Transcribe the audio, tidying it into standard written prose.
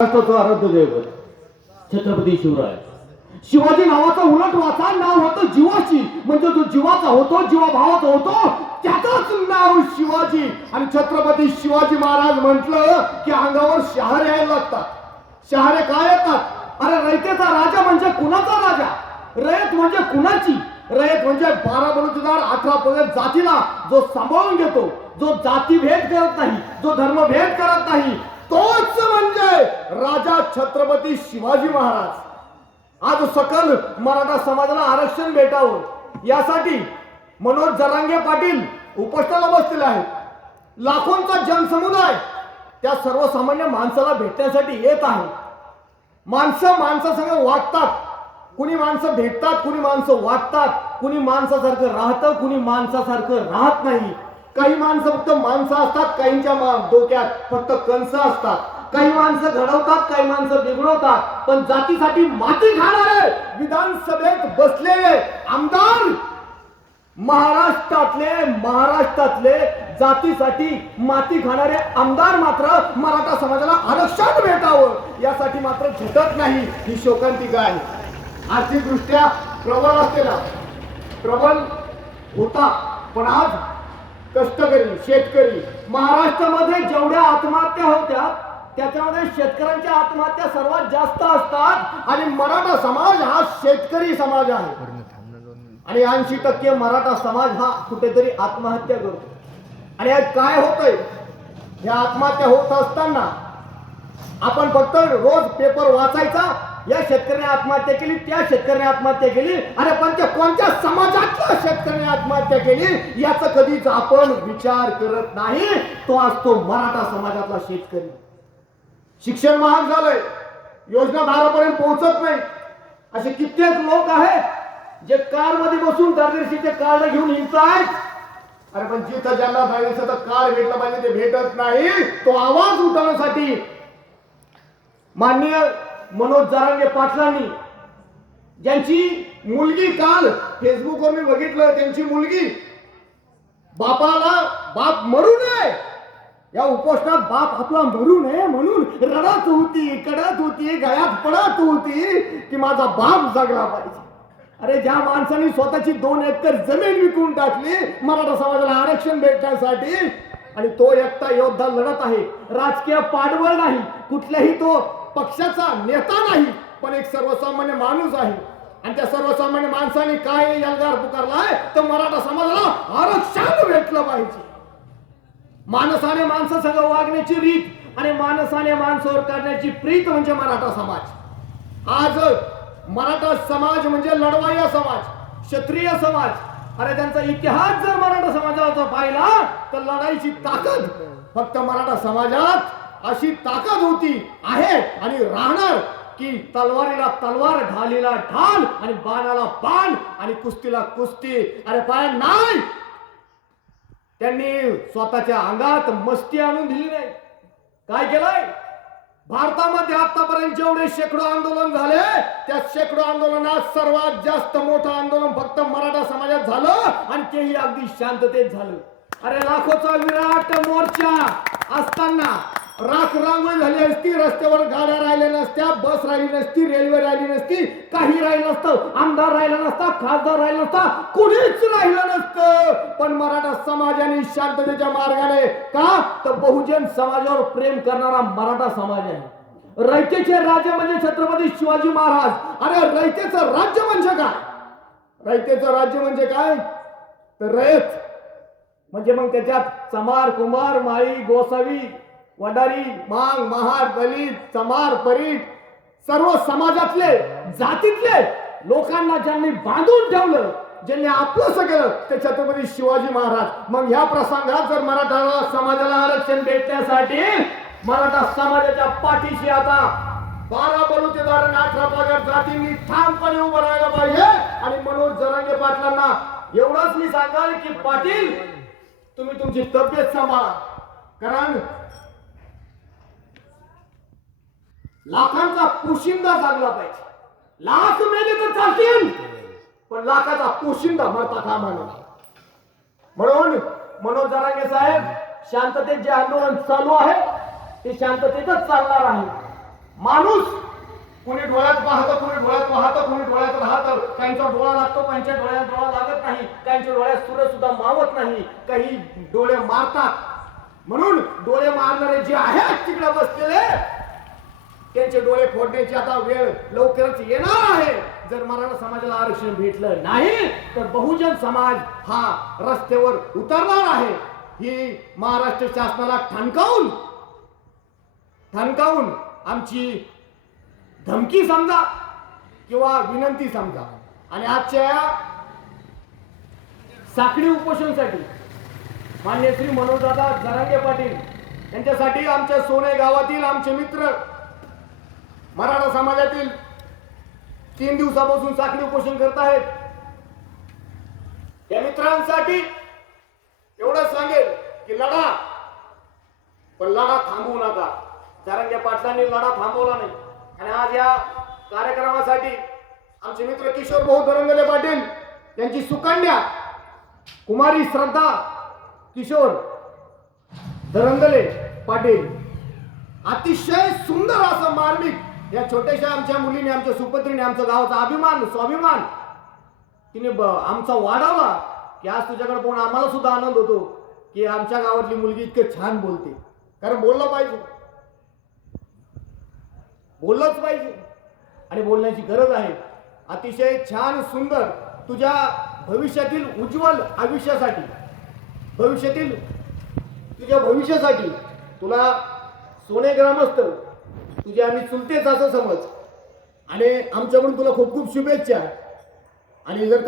महाराष्ट्राचं आराध्य दैवत छत्रपती शिवराय. शिवाजी नावाचं उलट वाचा नाव होतं जीवाशी, म्हणजे जो जीवाचा होतो, जीवा भावाचा होतो, त्याचंच नाव शिवाजी. आणि छत्रपती शिवाजी महाराज म्हटलं की अंगावर शहारे यायला लागतात. शहारे काय येतात? अरे रयतेचा राजा म्हणजे कुणाचा राजा? रयत म्हणजे कुणाची? रयत म्हणजे 12 बलुतेदार 18 पगड जातीला जो सांभाळून घेतो, जो जातीभेद करत नाही, जो धर्मभेद करत नाही, तोच म्हणजे राजा छत्रपती शिवाजी महाराज. आज सकल मराठा समाजाला आरक्षण भेटावं यासाठी मनोज जरांगे पाटील उपोषणाला बसलेले आहेत. लाखोंचा जनसमुदाय त्या सर्वसामान्य माणसाला भेटण्यासाठी येत आहे. माणसं माणसासंग वागतात, कुणी माणसं भेटतात, कुणी माणसं वागतात, कुणी माणसासारखं राहतं, कुणी माणसासारखं राहत नाही. काही माणसं फक्त माणसं असतात, काहींच्या डोक्यात फक्त कंस असतात. काही माणसं घडवतात, काही माणसं बिघडवतात. पण जातीसाठी माती खाणारे विधानसभेत बसलेले आमदार महाराष्ट्रातले जातीसाठी माती खाणारे आमदार मात्र मराठा समाजाला आरक्षण भेटावं यासाठी मात्र झुकत नाही. ही शोकांतिका आहे. आर्थिकदृष्ट्या प्रबळ असलेला प्रबल होता, पण आज कष्टकरी शेतकरी महाराष्ट्रामध्ये जेवढ्या आत्महत्या होत्या त्याच्यामध्ये शेतकऱ्यांच्या आत्महत्या सर्वात जास्त असतात. आणि मराठा समाज हा शेतकरी समाज आहे आणि 80% मराठा समाज हा कुठेतरी आत्महत्या करतो. आणि आज काय होतंय? या आत्महत्या होत असताना आपण फक्त रोज पेपर वाचायचा, या शेतकऱ्याने आत्महत्या केली, त्या शेतकऱ्याने आत्महत्या केली, अरे पण त्या कोणत्या समाजातल्या शेतकऱ्याने आत्महत्या केली याचा कधीच आपण विचार करत नाही. तो असतो मराठा समाजातला शेतकरी. शिक्षण महाग झालंय, योजना दारापर्यंत पोहोचत नाही. असे कित्येक लोक आहेत जे कार मध्ये बसून दरवर्षीचे कार्ड घेऊन हिंडतायत. अरे पण जिथं ज्यांना दरवर्षीचं कार्ड भेटलं पाहिजे ते भेटत नाही. तो आवाज उठवण्यासाठी माननीय मनोज जरांगे पाटलांनी, ज्यांची मुलगी काल फेसबुकवर मी बघितलं, त्यांची मुलगी बाप मरू नये या उपोषणात बाप आपला मरू नये म्हणून रडत होती, कडत होती, गळ्यात पडत होती की माझा बाप जगला पाहिजे. अरे ज्या माणसाने स्वतःची 2 एकर जमीन विकून टाकली मराठा समाजाला आरक्षण भेटण्यासाठी, आणि तो एकटा योद्धा लढत आहे. राजकीय पाठबळ नाही, कुठल्याही तो पक्षाचा नेता नाही, पण एक सर्वसामान्य माणूस आहे. आणि त्या सर्वसामान्य माणसाने काय एल्गार पुकारलाय तर मराठा समाजाला आरक्षण भेटलं पाहिजे. माणसाने माणसासंग वागण्याची रीत आणि माणसाने माणसावर करण्याची प्रीत म्हणजे मराठा समाज. आज मराठा समाज म्हणजे लढवाया समाज, क्षत्रिय समाज. अरे त्यांचा इतिहास जर मराठा समाजाचा पाहिला तर लढाईची ताकद फक्त मराठा समाजात अशी ताकद होती, आहे आणि राहणार की तलवारीला तलवार, ढालीला ढाल आणि बाणाला बाण आणि कुस्तीला कुस्ती. अरे पाय नाही, त्यांनी स्वतःच्या अंगात मस्ती आणून दिली नाही. काय केलंय? भारतामध्ये आतापर्यंत जेवढे शेकडो आंदोलन झाले त्या शेकडो आंदोलनात सर्वात जास्त मोठं आंदोलन फक्त मराठा समाजात झालं आणि तेही अगदी शांततेत झालं. अरे लाखोचा विराट मोर्चा असताना राख रांगोळी झाली असती, रस्त्यावर गाड्या राहिल्या नसत्या, बस राहिली नसती, रेल्वे राहिली नसती, काही राहिलं नसतं, आमदार राहिला नसता, खासदार राहिला नसता, कुणीच राहिलं नसतं. पण मराठा समाजाने शांततेच्या मार्गाने, का तर बहुजन समाजावर प्रेम करणारा मराठा समाज आहे. रयतेचे राजे म्हणजे छत्रपती शिवाजी महाराज. अरे रयतेचं राज्य म्हणजे काय? रयतेचं राज्य म्हणजे काय तर रयत म्हणजे मग त्याच्यात चमार, कुंभार, माळी, गोसावी, वडारी, मांग, महार, दलित, चमार, परीट सर्व समाजातले जातीतले लोकांना ज्यांनी बांधून ठेवलं, ज्यांनी आपलंसं केलं ते छत्रपती शिवाजी महाराज. मग ह्या प्रसंगात जर मराठा समाजाला आरक्षण भेटण्यासाठी मराठा समाजाच्या पाठीशी आता 12 बलुतेदार आणि 18 पगड जातींनी ठामपणे उभं राहायला पाहिजे. आणि मनोज जरांगे पाटलांना एवढंच मी सांगाल की पाटील, तुम्ही तुमची तब्येत सांभाळा, कारण लाखांचा पोशिंदा जागला पाहिजे. लाख मेले तर चालतील, पण लाखाचा पोशिंदा मरता कामा नये. म्हणून मनोज जरांगे साहेब, शांततेत जे आंदोलन चालू आहे ते शांततेतच चालणार आहे. माणूस कोणी डोळ्यात पाहतं, कोणी डोळ्यात पाहतं, कोणी डोळ्यात राहतं. काहींचा डोळा लागतो, काहींच्या डोळ्यात डोळा लागत नाही, काहींच्या डोळ्यात सूर्य सुद्धा मावत नाही, काही डोळे मारतात. म्हणून डोळे मारणारे जे आहेत तिकडे बसलेले त्यांचे डोळे फोडण्याची आता वेळ लवकरच येणार आहे. जर मराठा समाजाला आरक्षण भेटलं नाही तर बहुजन समाज हा रस्त्यावर उतरणार आहे. ही महाराष्ट्र शासनाला ठणकावून आमची धमकी समजा किंवा विनंती समजा. आणि आजच्या साखळी उपोषणासाठी मान्य श्री मनोजदादा जरांगे पाटील यांच्यासाठी आमच्या सोने गावातील आमचे मित्र मराठा समाजातील 3 दिवसापासून साखळी उपोषण करत आहेत. या मित्रांसाठी एवढं सांगेल की लढा, पण लढा थांबवू नका. जरांगे पाटलांनी लढा थांबवला नाही. आणि आज या कार्यक्रमासाठी आमचे मित्र किशोर भाऊ दरंगले पाटील त्यांची सुकन्या कुमारी श्रद्धा किशोर दरंगले पाटील अतिशय सुंदर असं मार्मिक या छोट्याशा आमच्या मुलीने, आमच्या सुपुत्रीने आमच्या गावाचा अभिमान स्वाभिमान तिने आमचा वाढवला की आज तुझ्याकडे पाहून आम्हाला सुद्धा आनंद होतो की आमच्या गावातली मुलगी इतकं छान बोलते. कारण बोललं पाहिजे, बोललंच पाहिजे आणि बोलण्याची गरज आहे. अतिशय छान सुंदर तुझ्या भविष्यातील उज्ज्वल आयुष्यासाठी, तुझ्या भविष्यासाठी तुला सोने ग्रामस्थ तुझे आम्ही चुलतेच असं समज. आणि आमच्याकडून तुला खूप खूप शुभेच्छा. आणि जर